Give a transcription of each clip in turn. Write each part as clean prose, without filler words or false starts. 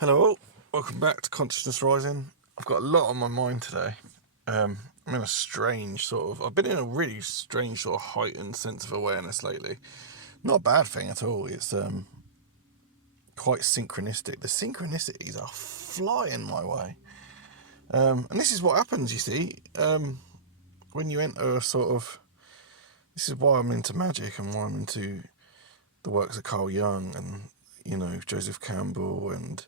Hello, welcome back to Consciousness Rising. I've got a lot on my mind today. I'm in a strange I've been in a really strange sort of heightened sense of awareness lately. Not a bad thing at all. It's quite synchronistic. The synchronicities are flying my way. And this is what happens, you see, when you enter this is why I'm into magic and why I'm into the works of Carl Jung and, Joseph Campbell and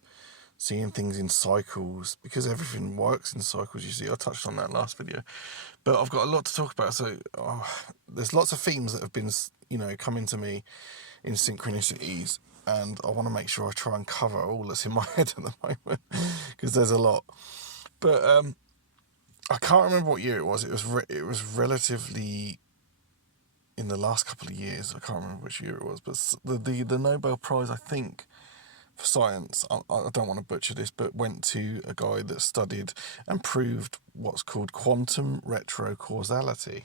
seeing things in cycles, because everything works in cycles, you see. I touched on that last video, but I've got a lot to talk about. So there's lots of themes that have been, coming to me in synchronicities, and I want to make sure I try and cover all that's in my head at the moment, because there's a lot. But I can't remember what year it was. It was relatively in the last couple of years. I can't remember which year it was, but the Nobel Prize, I think, for science, I don't want to butcher this, but went to a guy that studied and proved what's called quantum retrocausality.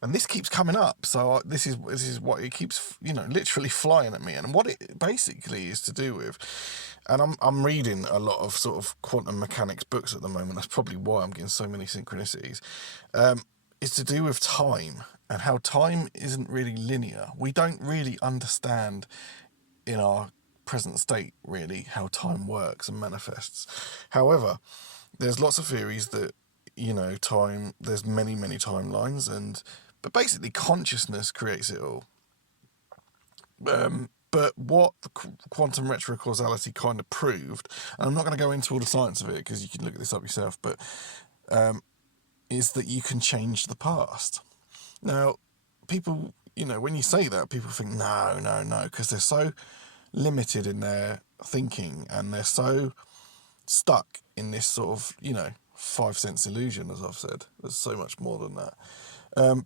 And this keeps coming up, so this is what it keeps, literally flying at me. And what it basically is to do with, and I'm reading a lot of sort of quantum mechanics books at the moment. That's probably why I'm getting so many synchronicities. It's to do with time and how time isn't really linear. We don't really understand in our present state really how time works and manifests. However, there's lots of theories that time, there's many timelines, but basically consciousness creates it all. But what the quantum retrocausality kind of proved, and I'm not going to go into all the science of it because you can look this up yourself, but is that you can change the past. Now, people, when you say that, people think no, because they're so limited in their thinking and they're so stuck in this sort of 5 sense illusion, as I've said. There's so much more than that,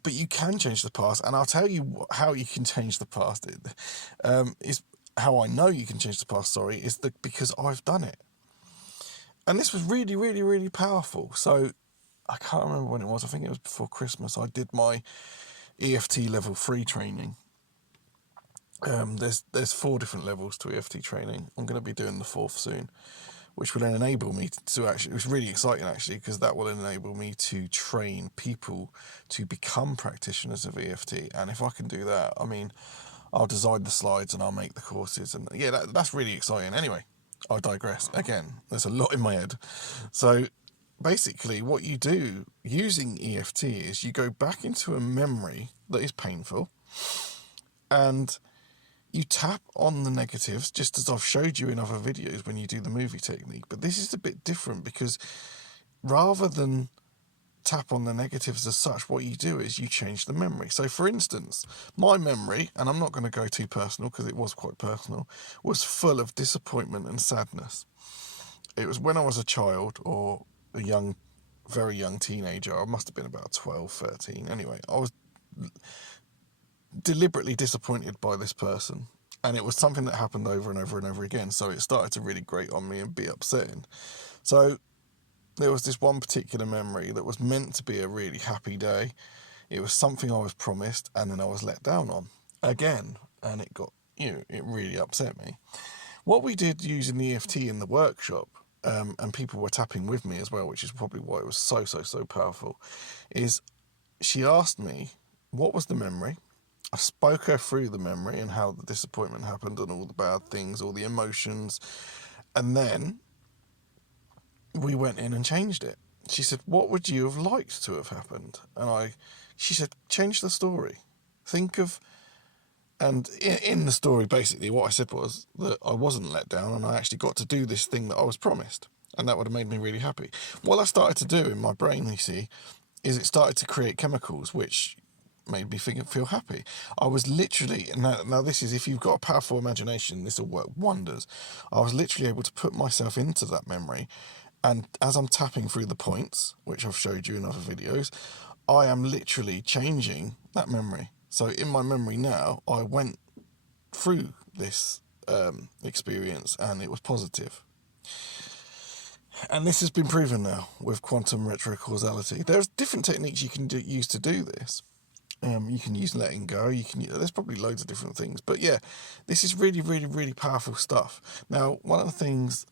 but you can change the past, and I'll tell you how you can change the past. Is how I know you can change the past, is that because I've done it, and this was really powerful. So I can't remember when it was. I think it was before Christmas. I did my EFT level 3 training. There's 4 different levels to EFT training. I'm going to be doing the 4th soon, which will then enable me to actually, it's really exciting actually, because that will enable me to train people to become practitioners of EFT. And if I can do that, I mean, I'll design the slides and I'll make the courses, and yeah, that's really exciting. Anyway, I digress. Again, there's a lot in my head. So basically what you do using EFT is you go back into a memory that is painful, and you tap on the negatives, just as I've showed you in other videos when you do the movie technique. But this is a bit different, because rather than tap on the negatives as such, what you do is you change the memory. So for instance, my memory, and I'm not going to go too personal because it was quite personal, was full of disappointment and sadness. It was when I was a child, or a very young teenager. I must have been about 12, 13. Anyway, I was deliberately disappointed by this person, and it was something that happened over and over and over again, so it started to really grate on me and be upsetting. So there was this one particular memory that was meant to be a really happy day. It was something I was promised, and then I was let down on again, and it got, it really upset me. What we did using the EFT in the workshop, and people were tapping with me as well, which is probably why it was so powerful, is she asked me what was the memory. I spoke her through the memory and how the disappointment happened and all the bad things, all the emotions. And then we went in and changed it. She said, what would you have liked to have happened? And she said, change the story. Think of, and in the story, basically what I said was that I wasn't let down and I actually got to do this thing that I was promised. And that would have made me really happy. What I started to do in my brain, you see, is it started to create chemicals which made me feel happy. I was literally, now this is, if you've got a powerful imagination, this will work wonders. I was literally able to put myself into that memory, and as I'm tapping through the points, which I've showed you in other videos, I am literally changing that memory. So in my memory now, I went through this experience and it was positive. And this has been proven now with quantum retrocausality. There's different techniques you can use to do this. You can use letting go. There's probably loads of different things, but yeah, this is really powerful stuff. Now, one of the things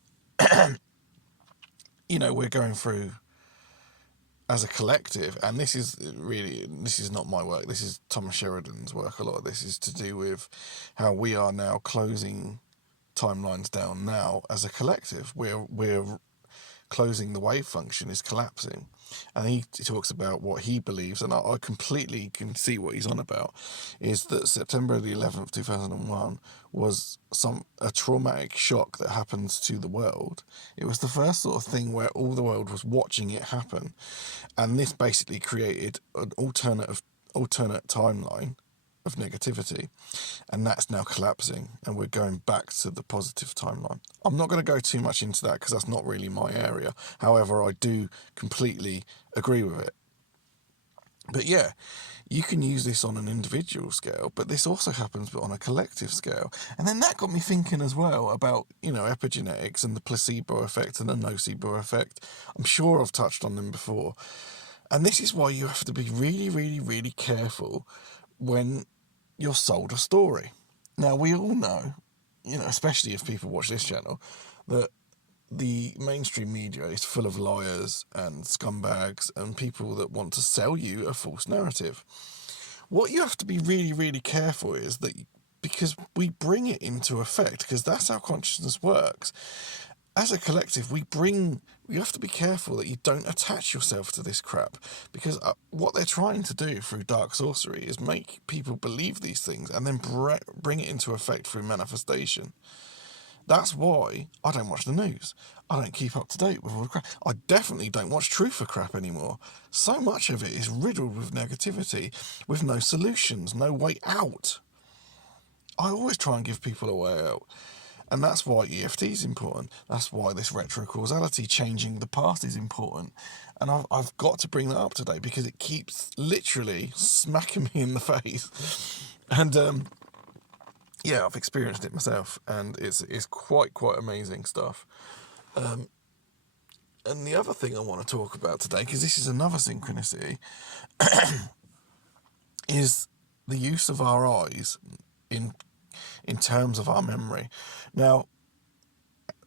you know, we're going through as a collective, and this is not my work. This is Thomas Sheridan's work. A lot of this is to do with how we are now closing timelines down now as a collective. We're closing, the wave function is collapsing. And he talks about what he believes, and I completely can see what he's on about, is that September the 11th, 2001 was a traumatic shock that happens to the world. It was the first sort of thing where all the world was watching it happen. And this basically created an alternate timeline of negativity, and that's now collapsing, and we're going back to the positive timeline. I'm not going to go too much into that because that's not really my area. However, I do completely agree with it. But yeah, you can use this on an individual scale, but this also happens on a collective scale. And then that got me thinking as well about, you know, epigenetics and the placebo effect and the nocebo effect. I'm sure I've touched on them before. And this is why you have to be really, really, really careful when you're sold a story. Now, we all know, you know, especially if people watch this channel, that the mainstream media is full of liars and scumbags and people that want to sell you a false narrative. What you have to be really, really careful is that, because we bring it into effect, because that's how consciousness works. As a collective, you have to be careful that you don't attach yourself to this crap, because what they're trying to do through dark sorcery is make people believe these things and then bring it into effect through manifestation. That's why I don't watch the news. I don't keep up to date with all the crap. I definitely don't watch Truth or crap anymore. So much of it is riddled with negativity, with no solutions, no way out. I always try and give people a way out. And that's why EFT is important. That's why this retrocausality, changing the past, is important. And I've got to bring that up today because it keeps literally smacking me in the face. And yeah, I've experienced it myself, and it's quite amazing stuff. And the other thing I want to talk about today, because this is another synchronicity, is the use of our eyes in terms of our memory. Now,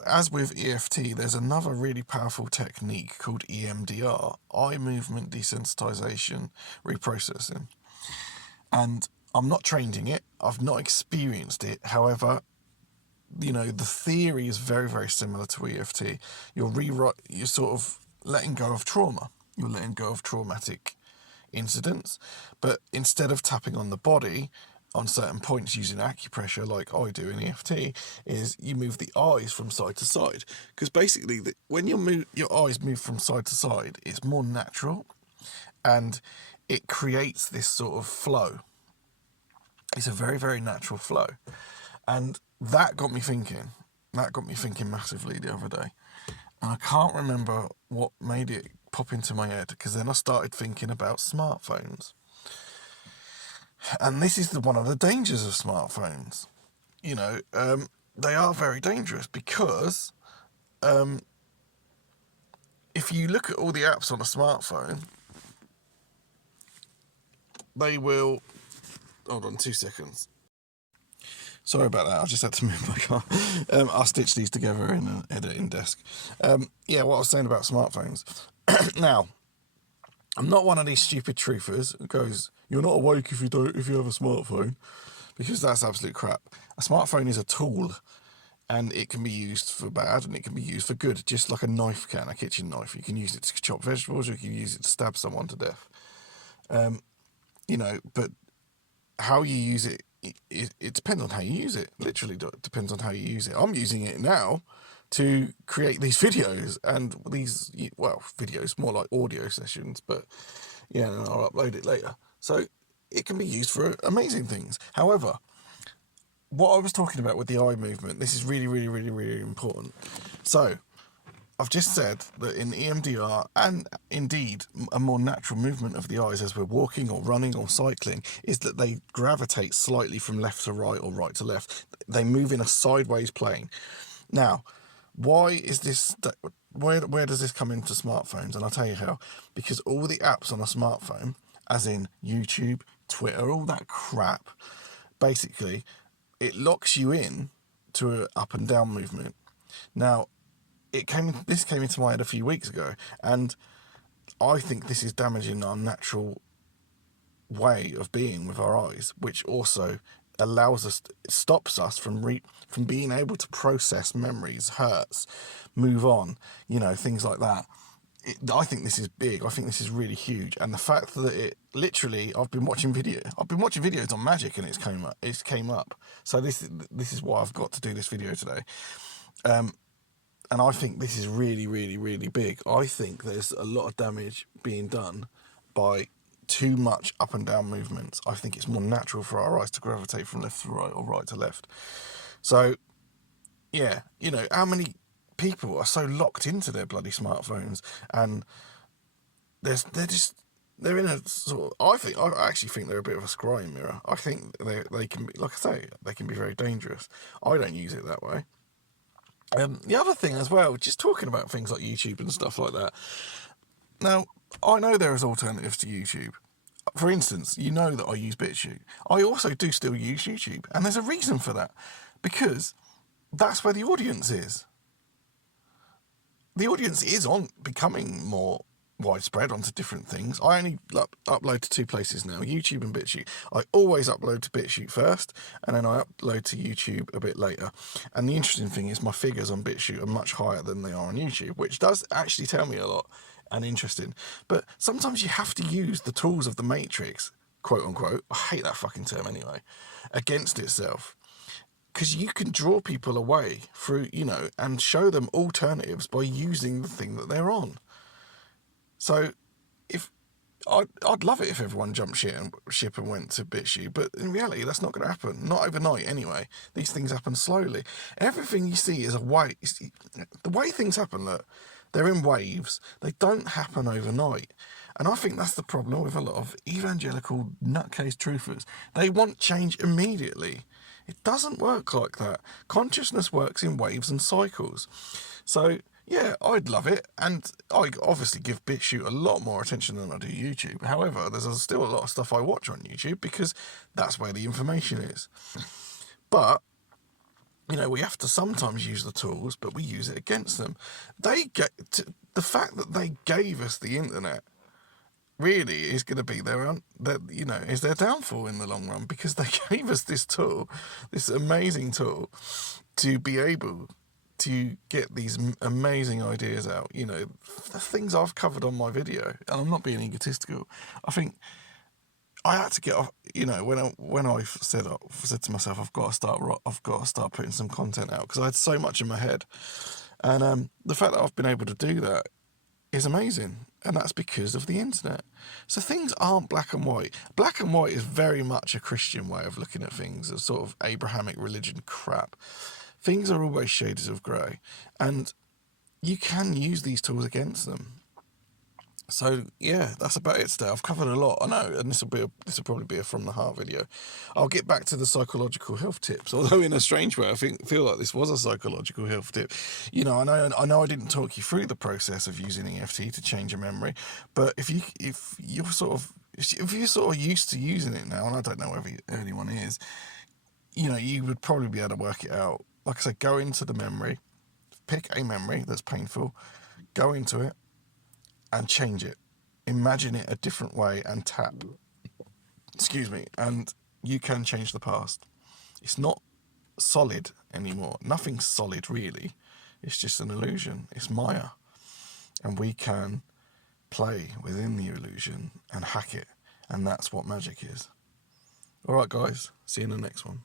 as with EFT, there's another really powerful technique called EMDR, eye movement desensitization reprocessing. And I'm not trained in it, I've not experienced it. However, you know, the theory is very, very similar to EFT. You're sort of letting go of trauma. You're letting go of traumatic incidents, but instead of tapping on the body on certain points using acupressure like I do in EFT, is you move the eyes from side to side, because basically when your eyes move from side to side, it's more natural and it creates this sort of flow. It's a very, very natural flow, and that got me thinking massively the other day, and I can't remember what made it pop into my head, because then I started thinking about smartphones. And this is one of the dangers of smartphones. You know, they are very dangerous because if you look at all the apps on a smartphone, they will... Hold on 2 seconds. Sorry about that, I just had to move my car. I'll stitch these together in an editing desk. Yeah, what I was saying about smartphones. Now, I'm not one of these stupid truthers who goes, you're not awake if you have a smartphone, because that's absolute crap. A smartphone is a tool, and it can be used for bad and it can be used for good, just like a knife can, a kitchen knife. You can use it to chop vegetables, or you can use it to stab someone to death. You know, but how you use it, it depends on how you use it. Literally depends on how you use it. I'm using it now to create these videos, and these, well, videos, more like audio sessions, but yeah, and I'll upload it later. So it can be used for amazing things. However, what I was talking about with the eye movement, this is really, really, really, really important. So I've just said that in EMDR, and indeed a more natural movement of the eyes as we're walking or running or cycling, is that they gravitate slightly from left to right or right to left. They move in a sideways plane. Now, why is this? Where does this come into smartphones? And I'll tell you how. Because all the apps on a smartphone, as in YouTube, Twitter, all that crap, basically, it locks you in to an up and down movement. Now, this came into my head a few weeks ago, and I think this is damaging our natural way of being with our eyes, which also stops us from being able to process memories, hurts, move on, things like that. I think this is big. I think this is really huge, and the fact that it literally, I've been watching videos on magic, and it came up. So this is why I've got to do this video today. And I think this is really, really, really big. I think there's a lot of damage being done by too much up and down movements. I think it's more natural for our eyes to gravitate from left to right or right to left. So, yeah, how many people are so locked into their bloody smartphones, and they're in a sort of, I actually think they're a bit of a scrying mirror. I think they can be, like I say, they can be very dangerous. I don't use it that way. The other thing as well, just talking about things like YouTube and stuff like that. Now, I know there is alternatives to YouTube. For instance, that I use BitChute. I also do still use YouTube, and there's a reason for that, because that's where the audience is. The audience is on becoming more widespread onto different things. I only upload to two places now, YouTube and BitChute. I always upload to BitChute first, and then I upload to YouTube a bit later. And the interesting thing is my figures on BitChute are much higher than they are on YouTube, which does actually tell me a lot and interesting. But sometimes you have to use the tools of the Matrix, quote unquote, I hate that fucking term anyway, against itself. Because you can draw people away through, and show them alternatives by using the thing that they're on. So, I'd love it if everyone jumped ship and went to BitChute, but in reality, that's not going to happen. Not overnight, anyway. These things happen slowly. Everything you see is a wave. The way things happen, look, they're in waves. They don't happen overnight. And I think that's the problem with a lot of evangelical nutcase truthers. They want change immediately. It doesn't work like that. Consciousness works in waves and cycles. So, yeah, I'd love it, and I obviously give BitChute a lot more attention than I do YouTube. However, there's still a lot of stuff I watch on YouTube because that's where the information is. But, we have to sometimes use the tools, but we use it against them. The fact that they gave us the internet really is going to be is their downfall in the long run, because they gave us this tool, this amazing tool, to be able to get these amazing ideas out. The things I've covered on my video, and I'm not being egotistical. I think I had to get off. When I said to myself, I've got to start putting some content out, because I had so much in my head, and the fact that I've been able to do that is amazing, and that's because of the internet. So things aren't black and white. Black and white is very much a Christian way of looking at things, a sort of Abrahamic religion crap. Things are always shades of grey, and you can use these tools against them. So yeah, that's about it today. I've covered a lot, I know, and this will probably be a from the heart video. I'll get back to the psychological health tips, although in a strange way, I feel like this was a psychological health tip. I know I didn't talk you through the process of using EFT to change a memory, but if you're sort of used to using it now, and I don't know whether anyone is, you would probably be able to work it out. Like I said, go into the memory, pick a memory that's painful, go into it, and change it. Imagine it a different way and tap. And you can change the past. It's not solid anymore. Nothing's solid, really. It's just an illusion. It's Maya. And we can play within the illusion and hack it. And that's what magic is. All right, guys. See you in the next one.